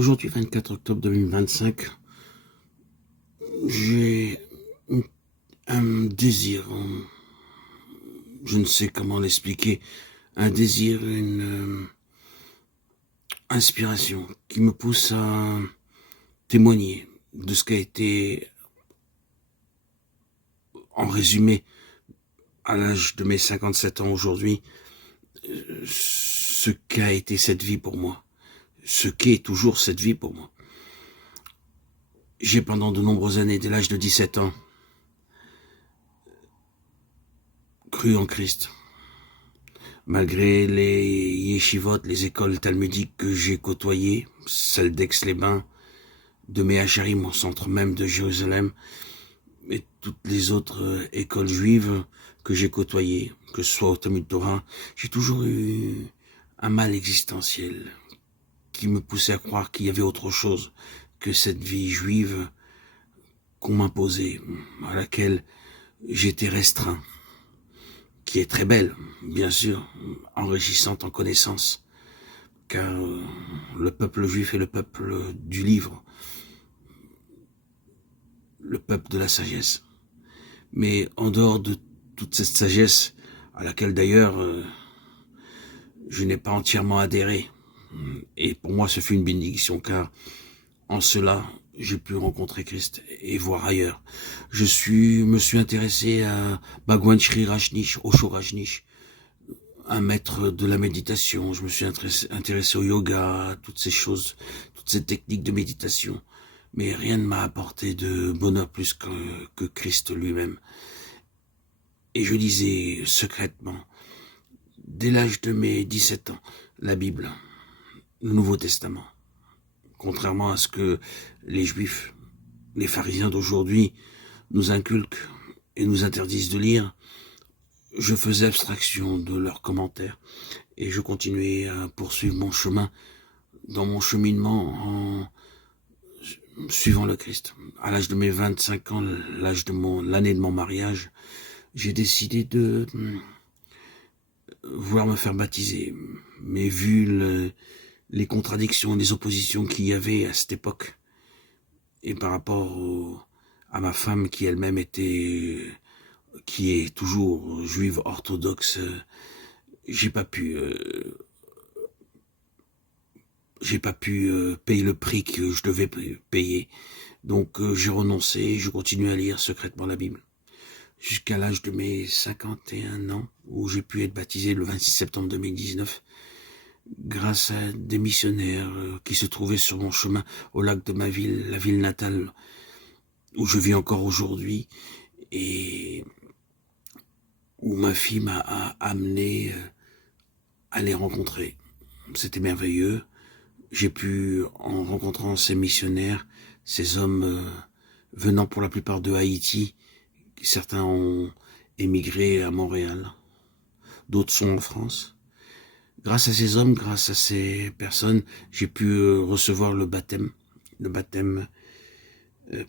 Aujourd'hui, 24 octobre 2025, j'ai un désir, je ne sais comment l'expliquer, un désir, une inspiration qui me pousse à témoigner de ce qu'a été, en résumé, à l'âge de mes 57 ans aujourd'hui, ce qu'a été cette vie pour moi, ce qu'est toujours cette vie pour moi. J'ai pendant de nombreuses années, dès l'âge de 17 ans, cru en Christ. Malgré les yeshivot, les écoles talmudiques que j'ai côtoyées, celles d'Aix-les-Bains, de Méhacharim, au centre même de Jérusalem, et toutes les autres écoles juives que j'ai côtoyées, que ce soit au Talmud Torah, j'ai toujours eu un mal existentiel qui me poussait à croire qu'il y avait autre chose que cette vie juive qu'on m'imposait, à laquelle j'étais restreint, qui est très belle, bien sûr, enrichissante en connaissances, car le peuple juif est le peuple du livre, le peuple de la sagesse. Mais en dehors de toute cette sagesse, à laquelle d'ailleurs je n'ai pas entièrement adhéré, et pour moi ce fut une bénédiction, car en cela j'ai pu rencontrer Christ et voir ailleurs. Me suis intéressé à Bhagwan Sri Rajneesh, Osho Rajneesh, un maître de la méditation. Je me suis intéressé au yoga, à toutes ces choses, toutes ces techniques de méditation. Mais rien ne m'a apporté de bonheur plus que Christ lui-même. Et je lisais secrètement, dès l'âge de mes 17 ans, la Bible, le Nouveau Testament. Contrairement à ce que les Juifs, les pharisiens d'aujourd'hui nous inculquent et nous interdisent de lire, je faisais abstraction de leurs commentaires et je continuais à poursuivre mon chemin dans mon cheminement en suivant le Christ. À l'âge de mes 25 ans, l'année de mon mariage, j'ai décidé de vouloir me faire baptiser. Mais vu les contradictions, les oppositions qu'il y avait à cette époque, et par rapport à ma femme qui elle-même qui est toujours juive orthodoxe, j'ai pas pu payer le prix que je devais payer. Donc j'ai renoncé, je continue à lire secrètement la Bible. Jusqu'à l'âge de mes 51 ans, où j'ai pu être baptisé le 26 septembre 2019, grâce à des missionnaires qui se trouvaient sur mon chemin au lac de ma ville, la ville natale, où je vis encore aujourd'hui, et où ma fille m'a amené à les rencontrer. C'était merveilleux. J'ai pu, en rencontrant ces missionnaires, ces hommes venant pour la plupart de Haïti, certains ont émigré à Montréal, d'autres sont en France. Grâce à ces hommes, grâce à ces personnes, j'ai pu recevoir le baptême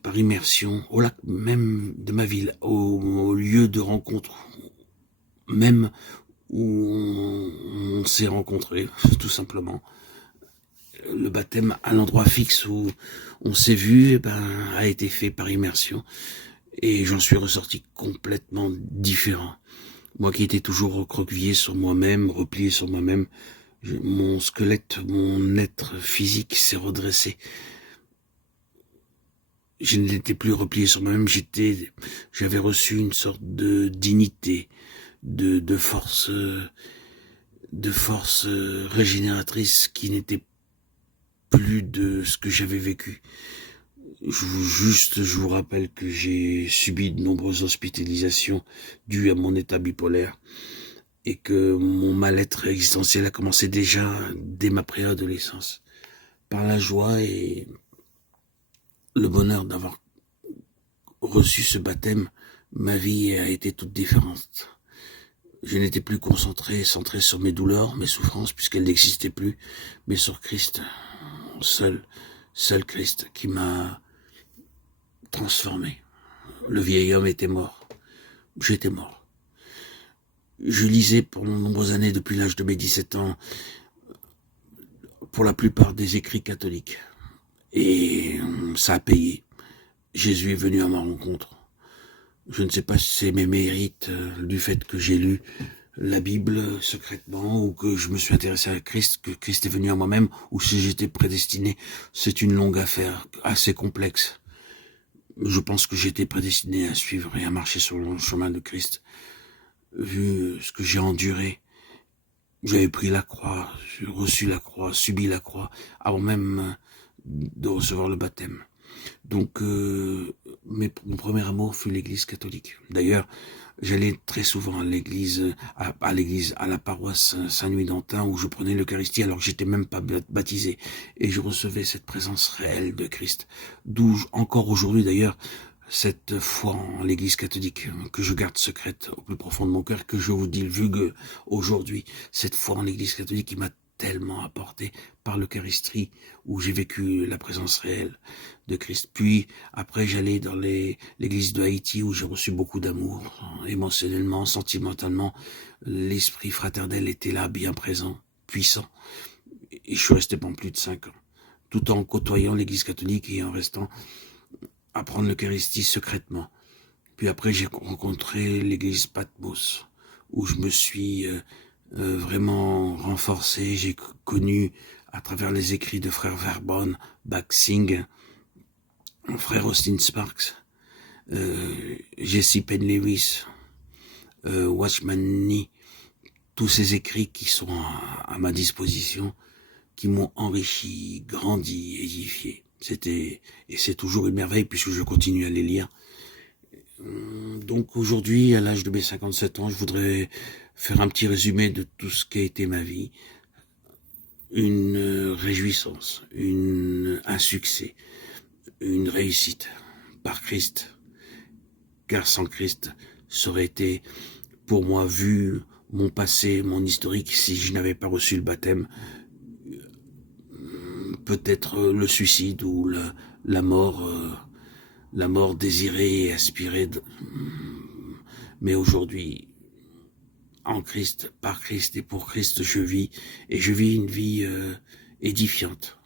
par immersion, au lac même de ma ville, au lieu de rencontre, même où on s'est rencontrés, tout simplement. Le baptême à l'endroit fixe où on s'est vu, a été fait par immersion. Et j'en suis ressorti complètement différent. Moi qui étais toujours recroquevillé sur moi-même, replié sur moi-même, mon squelette, mon être physique s'est redressé. Je n'étais plus replié sur moi-même, j'avais reçu une sorte de dignité, de force régénératrice qui n'était plus de ce que j'avais vécu. Je vous rappelle que j'ai subi de nombreuses hospitalisations dues à mon état bipolaire et que mon mal-être existentiel a commencé déjà dès ma préadolescence. Par la joie et le bonheur d'avoir reçu ce baptême, ma vie a été toute différente. Je n'étais plus centré sur mes douleurs, mes souffrances, puisqu'elles n'existaient plus, mais sur Christ, seul Christ qui m'a transformé. Le vieil homme était mort. J'étais mort. Je lisais pendant de nombreuses années, depuis l'âge de mes 17 ans, pour la plupart des écrits catholiques. Et ça a payé. Jésus est venu à ma rencontre. Je ne sais pas si c'est mes mérites du fait que j'ai lu la Bible secrètement ou que je me suis intéressé à Christ, que Christ est venu à moi-même, ou si j'étais prédestiné. C'est une longue affaire, assez complexe. Je pense que j'étais prédestiné à suivre et à marcher sur le chemin de Christ. Vu ce que j'ai enduré, j'avais pris la croix, j'ai reçu la croix, subi la croix, avant même de recevoir le baptême. Donc, mon premier amour fut l'Église catholique. D'ailleurs, j'allais très souvent à l'église, à la paroisse Saint-Louis-d'Antin où je prenais l'Eucharistie alors que j'étais même pas baptisé. Et je recevais cette présence réelle de Christ. D'où, encore aujourd'hui d'ailleurs, cette foi en l'Église catholique que je garde secrète au plus profond de mon cœur, que je vous divulgue aujourd'hui. Cette foi en l'Église catholique qui m'a tellement apporté par l'Eucharistie, où j'ai vécu la présence réelle de Christ. Puis, après, j'allais dans l'église de Haïti, où j'ai reçu beaucoup d'amour, émotionnellement, sentimentalement. L'esprit fraternel était là, bien présent, puissant. Et je suis resté pendant plus de 5 ans, tout en côtoyant l'église catholique et en restant à prendre l'Eucharistie secrètement. Puis après, j'ai rencontré l'église Patmos, où je me suis vraiment renforcé. J'ai connu, à travers les écrits de frère Verboen, Baksing, frère Austin Sparks, Jesse Penn Lewis, Watchman Nee, tous ces écrits qui sont à ma disposition, qui m'ont enrichi, grandi, édifié. Et c'est toujours une merveille puisque je continue à les lire. Donc aujourd'hui, à l'âge de mes 57 ans, je voudrais faire un petit résumé de tout ce qu'a été ma vie. Une réjouissance, un succès, une réussite par Christ. Car sans Christ, ça aurait été, pour moi, vu mon passé, mon historique, si je n'avais pas reçu le baptême, peut-être le suicide ou la mort désirée et aspirée. Mais aujourd'hui, en Christ, par Christ et pour Christ, je vis une vie édifiante.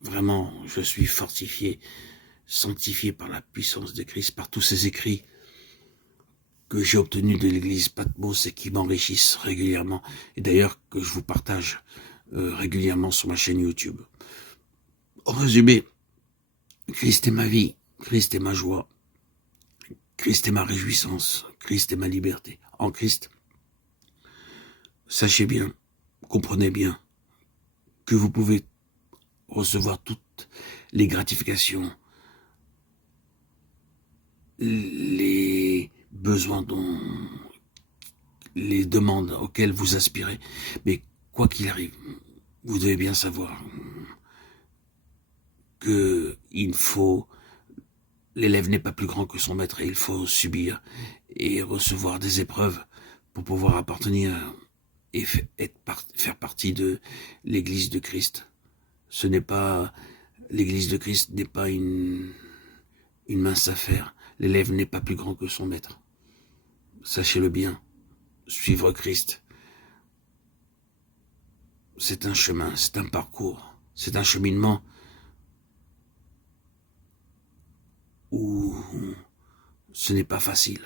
Vraiment, je suis fortifié, sanctifié par la puissance de Christ, par tous ces écrits que j'ai obtenus de l'église Patmos et qui m'enrichissent régulièrement. Et d'ailleurs, que je vous partage régulièrement sur ma chaîne YouTube. En résumé, Christ est ma vie, Christ est ma joie, Christ est ma réjouissance, Christ est ma liberté. En Christ, sachez bien, comprenez bien, que vous pouvez recevoir toutes les gratifications, les besoins les demandes auxquelles vous aspirez. Mais quoi qu'il arrive, vous devez bien savoir que l'élève n'est pas plus grand que son maître et il faut subir et recevoir des épreuves pour pouvoir appartenir et faire partie de l'Église de Christ. L'Église de Christ n'est pas une mince affaire. L'élève n'est pas plus grand que son maître. Sachez-le bien, suivre Christ, c'est un chemin, c'est un parcours, c'est un cheminement où ce n'est pas facile.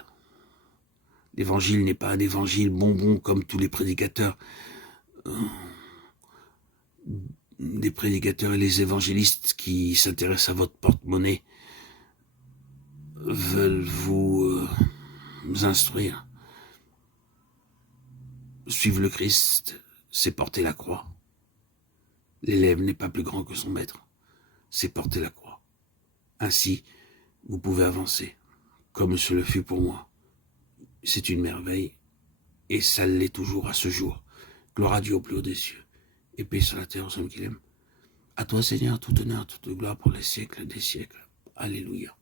L'évangile n'est pas un évangile bonbon comme tous les prédicateurs. Les prédicateurs et les évangélistes qui s'intéressent à votre porte-monnaie veulent vous instruire. Suivre le Christ, c'est porter la croix. L'élève n'est pas plus grand que son maître, c'est porter la croix. Ainsi, vous pouvez avancer, comme ce le fut pour moi. C'est une merveille, et ça l'est toujours à ce jour. Gloire à Dieu au plus haut des cieux, et paix sur la terre aux hommes qu'il aime. À toi, Seigneur, tout honneur, toute gloire pour les siècles des siècles. Alléluia.